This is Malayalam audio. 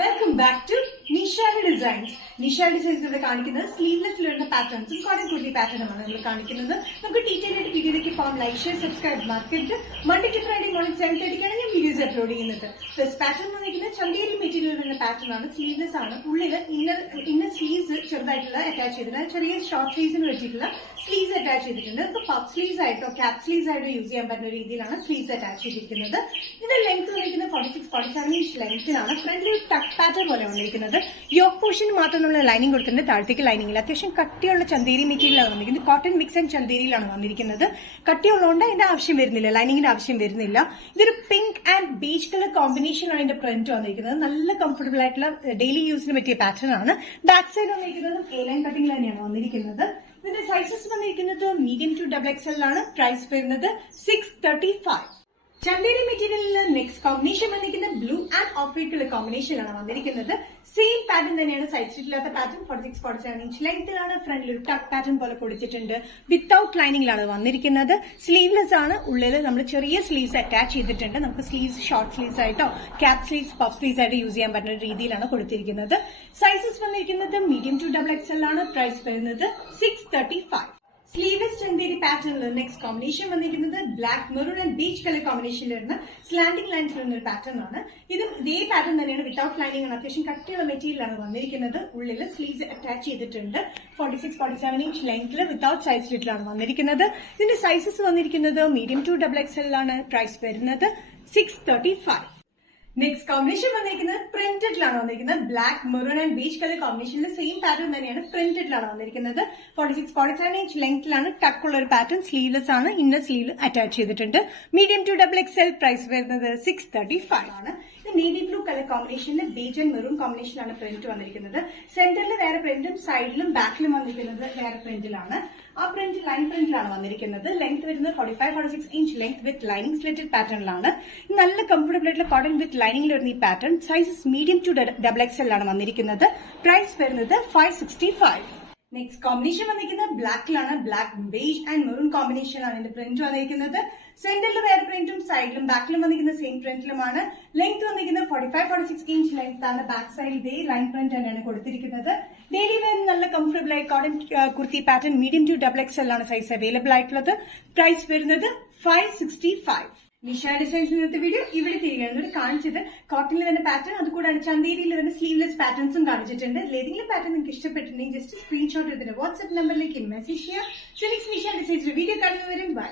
Welcome back to Nishad designs. Nishad designs ഇവിടെ കാണിക്കുന്നത് സ്ലീവ്ലെസ്സിൽ വരുന്ന പാറ്റേൺസും കോട്ടൺ കുർത്തി പാറ്റേണുമാണ് നമ്മൾ കാണിക്കുന്നത്. നമുക്ക് ഡീറ്റെയിൽ ആയിട്ട് വീഡിയോയിലേക്ക് പോകാം. Like, share, subscribe market. Monday to Friday morning 7:30 ഞാൻ വീഡിയോസ് അപ്ലോഡ് ചെയ്യുന്നത്. ഫസ്റ്റ് പാറ്റേൺ വന്നിരിക്കുന്നത് ചന്തേരി മെറ്റീരിയൽ വരുന്ന പാറ്റേൺ ആണ്. സ്ലീവ്ലെസ് ആണ്. ഉള്ളിൽ ഇന്നർ സ്ലീവ്സ് ചെറുതായിട്ടുള്ള അറ്റാച്ച് ചെയ്തിട്ടുണ്ട്. ചെറിയ ഷോർട്ട് സ്ലീവ്സിന് പറ്റിയിട്ടുള്ള സ്ലീവ്സ് അറ്റാച്ച് ചെയ്തിട്ടുണ്ട്. നമുക്ക് പഫ് സ്ലീവ്സ് ആയിട്ടോ ക്യാപ് സ്ലീവ്സ് ആയിട്ടോ യൂസ് ചെയ്യാൻ പറ്റുന്ന രീതിയിലാണ് സ്ലീവ്സ് അറ്റാച്ച് ചെയ്തിരിക്കുന്നത്. ഇതിന്റെ ലെങ്ത് വന്നിരിക്കുന്നത് 46-47 ഇഞ്ച് ലെങ്ത്തിനാണ്. ഫ്രണ്ടിൽ ടക്ക് പാറ്റേൺ പോലെ വന്നിരിക്കുന്നത്. യോക്ക് പോർഷൻ മാത്രം നമ്മൾ ലൈനിങ് കൊടുത്തിട്ടുണ്ട്. താഴത്തേക്ക് ലൈനിങ് ഇല്ല. അത്യാവശ്യം കട്ടിയുള്ള ചന്തേരി മെറ്റീരിയലാണ് വന്നിരിക്കുന്നത്. കോട്ടൺ മിക്സ് ആൻഡ് ചന്തേരിയിലാണ് വന്നിരിക്കുന്നത്. കട്ടിയുള്ളതുകൊണ്ട് അതിന്റെ ആവശ്യം വരുന്നില്ല, ലൈനിങ്ങിന്റെ ആവശ്യം വരുന്നില്ല. ഇതൊരു പിങ്ക് ആൻഡ് ബീച്ച് കളർ കോമ്പിനേഷനാണ് ഇതിന്റെ പ്രിന്റ് വന്നിരിക്കുന്നത്. നല്ല കംഫർട്ടബിൾ ആയിട്ടുള്ള ഡെയിലി യൂസിന് പറ്റിയ പാറ്റേൺ ആണ്. ബാക്ക് സൈഡ് വന്നിരിക്കുന്നത് എ-ലൈൻ കട്ടിംഗ് തന്നെയാണ് വന്നിരിക്കുന്നത്. ഇതിന്റെ സൈസസ് വന്നിരിക്കുന്നത് മീഡിയം ടു XXL ആണ്. പ്രൈസ് വരുന്നത് 635. ചന്തേരി മെറ്റീരിയലിൽ നെക്സ്റ്റ് കോമ്പിനേഷൻ വന്നിരിക്കുന്നത് blue and off white colour കോമ്പിനേഷനാണ് വന്നിരിക്കുന്നത്. സെയിം പാറ്റേൺ തന്നെയാണ്. സൈഡ് സ്റ്റിച്ചില്ലാത്ത പാറ്റേൺ 46-47 ഇഞ്ച് ലെങ്ത്തിലാണ്. ഫ്രണ്ടിൽ ഒരു ടക്ക് പാറ്റേൺ പോലെ കൊടുത്തിട്ടുണ്ട്. വിത്തൌട്ട് ലൈനിങ്ങിലാണ് വന്നിരിക്കുന്നത്. സ്ലീവ്ലെസ് ആണ്. ഉള്ളിൽ നമ്മൾ ചെറിയ സ്ലീവ്സ് അറ്റാച്ച് ചെയ്തിട്ടുണ്ട്. നമുക്ക് സ്ലീവ്സ് ഷോർട്ട് സ്ലീവ്സ് ആയിട്ടോ ക്യാപ് സ്ലീവ്സ് പഫ് സ്ലീവ്സ് ആയിട്ട് യൂസ് ചെയ്യാൻ പറ്റുന്ന രീതിയിലാണ് കൊടുത്തിരിക്കുന്നത്. സൈസസ് വന്നിരിക്കുന്നത് മീഡിയം ടു XXL ആണ്. പ്രൈസ് വരുന്നത് 635. സ്ലീവ്ലെസ് ചന്തേരി പാറ്റേണിൽ നെക്സ്റ്റ് കോമ്പിനേഷൻ വന്നിരിക്കുന്നത് black maroon and beach colour കോമ്പിനേഷനിൽ വരുന്ന സ്ലാൻഡിംഗ് ലൈൻസ് വരുന്ന ഒരു പാറ്റേൺ ആണ്. ഇതും ഇതേ പാറ്റേൺ തന്നെയാണ്. വിത്തൌട്ട് ലൈനിങ് ആണ്. അത്യാവശ്യം കട്ടിയുള്ള മെറ്റീരിയലാണ് വന്നിരിക്കുന്നത്. ഉള്ളിൽ സ്ലീവ്സ് അറ്റാച്ച് ചെയ്തിട്ടുണ്ട്. 46-47 ഇഞ്ച് ലെങ്ത്തിൽ വിത്തൌട്ട് സൈഡ് സ്ലിറ്റിലാണ് വന്നിരിക്കുന്നത്. ഇതിന്റെ സൈസസ് വന്നിരിക്കുന്നത് മീഡിയം ടു XXL ആണ്. പ്രൈസ് വരുന്നത് 635. നെക്സ്റ്റ് കോമ്പിനേഷൻ വന്നിരിക്കുന്നത് പ്രിന്റഡിലാണ് വന്നിരിക്കുന്നത്. Black maroon and beach colour കോമ്പിനേഷനിൽ സെയിം പാറ്റേൺ തന്നെയാണ്. പ്രിന്റഡിലാണ് വന്നിരിക്കുന്നത്. 46-47 ഇഞ്ച് ലെങ്ത്തിലാണ്. ടക്കുള്ള ഒരു പാറ്റേൺ. സ്ലീവ്ലെസ് ആണ്. ഇന്നർ സ്ലീവ് അറ്റാച്ച് ചെയ്തിട്ടുണ്ട്. Medium to XXL. പ്രൈസ് വരുന്നത് 635 ആണ്. നേവി ബ്ലൂ കളർ കോമ്പിനേഷനിൽ ബേജ് ആൻഡ് മെറൂൺ കോമ്പിനേഷനിലാണ് പ്രിന്റ് വന്നിരിക്കുന്നത്. സെന്ററിൽ വേറെ പ്രിന്റും സൈഡിലും ബാക്കിലും വന്നിരിക്കുന്നത് വേറെ പ്രിന്റിലാണ്. ആ പ്രിന്റ് ലൈൻ പ്രിന്റിലാണ് വന്നിരിക്കുന്നത്. ലെങ്ത് വരുന്നത് 45-46 inch length with lining slitted പാറ്റേണിലാണ്. നല്ല കംഫർട്ടബിൾ ആയിട്ടുള്ള കോട്ടൺ വിത്ത് ലൈനിങ്ങിൽ വരുന്ന ഈ pattern. Sizes medium to XXL ആണ് വന്നിരിക്കുന്നത്. പ്രൈസ് വരുന്നത് 565. നെക്സ്റ്റ് കോമ്പിനേഷൻ വന്നിരിക്കുന്നത് ബ്ലാക്കിലാണ്. ബ്ലാക്ക് ബേജ് ആൻഡ് മെറൂൺ കോമ്പിനേഷനിലാണ് ഇതിന്റെ പ്രിന്റ് വന്നിരിക്കുന്നത്. സെന്ററിൽ വേറെ പ്രിന്റും സൈഡിലും ബാക്കിലും വന്നിരിക്കുന്ന സെയിം പ്രിന്റിലുമാണ്. ലെങ്ത് വന്നിരിക്കുന്നത് 45-46 ഇഞ്ച് ലെങ്ത് ആണ്. ബാക്ക് സൈഡ് ഇതേ ലൈൻ പ്രിന്റ് തന്നെയാണ് കൊടുത്തിരിക്കുന്നത്. ഡെയിലി വെയർ നല്ല കംഫർട്ടബിൾ ആയി cotton kurti pattern medium to XXL ആണ് സൈസ് അവൈലബിൾ ആയിട്ടുള്ളത്. പ്രൈസ് വരുന്നത് 565. നിഷാഡ് ഡിസൈൻസ് ഇന്നത്തെ വീഡിയോ ഇവിടെ തിരികെ കാണിച്ചത് കോട്ടണിൽ തന്നെ പാറ്റേൺ, അതുകൂടാണ് ചന്തേരിയിൽ തന്നെ സ്ലീവ്ലെസ് പാറ്റേൺസും കാണിച്ചിട്ടുണ്ട്. ഏതെങ്കിലും പാറ്റേൺ നിങ്ങൾക്ക് ഇഷ്ടപ്പെട്ടിട്ടുണ്ടെങ്കിൽ ജസ്റ്റ് സ്ക്രീൻഷോട്ട് എടുത്തിട്ട് വാട്സ്ആപ്പ് നമ്പറിലേക്ക് മെസ്സേജ് ചെയ്യാം. നിഷാഡ് ഡിസൈൻസ് വീഡിയോ കാണുന്നവരും ബൈ.